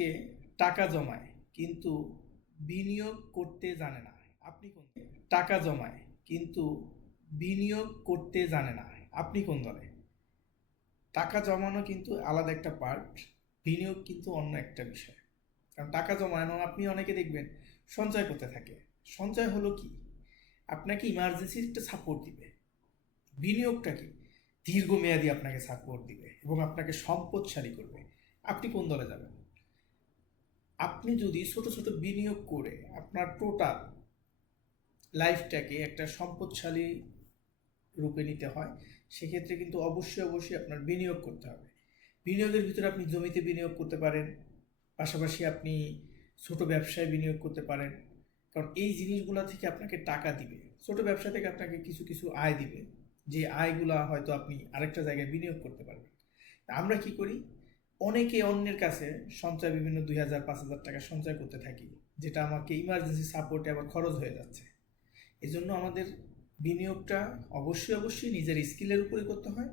অনেকে টাকা জমায় কিন্তু বিনিয়োগ করতে জানে না। আপনি কোন টাকা জমায় কিন্তু বিনিয়োগ করতে জানে না, আপনি কোন দলে? টাকা জমানো কিন্তু আলাদা একটা পার্ট, বিনিয়োগ কিন্তু অন্য একটা বিষয়। কারণ টাকা জমানো আপনি অনেকে দেখবেন সঞ্চয় করতে থাকে। সঞ্চয় হলো কি? আপনাকে ইমার্জেন্সি একটা সাপোর্ট দিবে। বিনিয়োগটা কি? দীর্ঘমেয়াদী আপনাকে সাপোর্ট দিবে এবং আপনাকে সম্পদশালী করবে। আপনি কোন দলে যাবেন? আপনি যদি ছোট ছোট বিনিয়োগ করে আপনার টোটাল লাইফটাকে একটা সম্পদশালী রূপে নিতে হয়, সেক্ষেত্রে কিন্তু অবশ্যই অবশ্যই আপনার বিনিয়োগ করতে হবে। বিনিয়োগের ভিতরে আপনি জমিতে বিনিয়োগ করতে পারেন, পাশাপাশি আপনি ছোট ব্যবসায় বিনিয়োগ করতে পারেন। কারণ এই জিনিসগুলা থেকে আপনাকে টাকা দিবে। ছোট ব্যবসা থেকে আপনাকে কিছু কিছু আয় দিবে, যে আয়গুলা হয়তো আপনি আরেকটা জায়গায় বিনিয়োগ করতে পারবেন। আমরা কি করি? অনেকে অন্যের কাছে সঞ্চয় বিভিন্ন 2,000 5,000 টাকা সঞ্চয় করতে থাকি, যেটা আমাকে ইমার্জেন্সি সাপোর্টে আবার খরচ হয়ে যাচ্ছে। এজন্য আমাদের বিনিয়োগটা অবশ্যই অবশ্যই নিজের স্কিলের উপরে করতে হয়,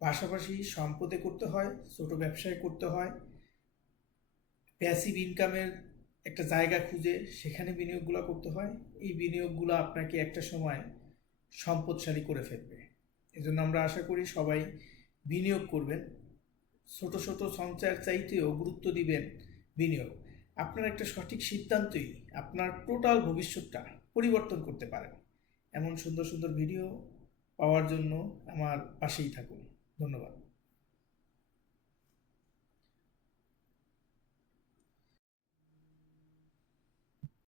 পাশাপাশি সম্পদে করতে হয়, ছোট ব্যবসায় করতে হয়, প্যাসিভ ইনকামের একটা জায়গা খুঁজে সেখানে বিনিয়োগগুলো করতে হয়। এই বিনিয়োগগুলো আপনাকে একটা সময় সম্পদশালী করে ফেলবে। এজন্য আমরা আশা করি সবাই বিনিয়োগ করবেন, ছোট ছোট সঞ্চয়ের চাইতেও গুরুত্ব দিবেন বিনিয়োগ। আপনার একটা সঠিক সিদ্ধান্তই আপনার টোটাল ভবিষ্যৎটা পরিবর্তন করতে পারে। এমন সুন্দর সুন্দর ভিডিও পাওয়ার জন্য আমার পাশেই থাকুন। ধন্যবাদ।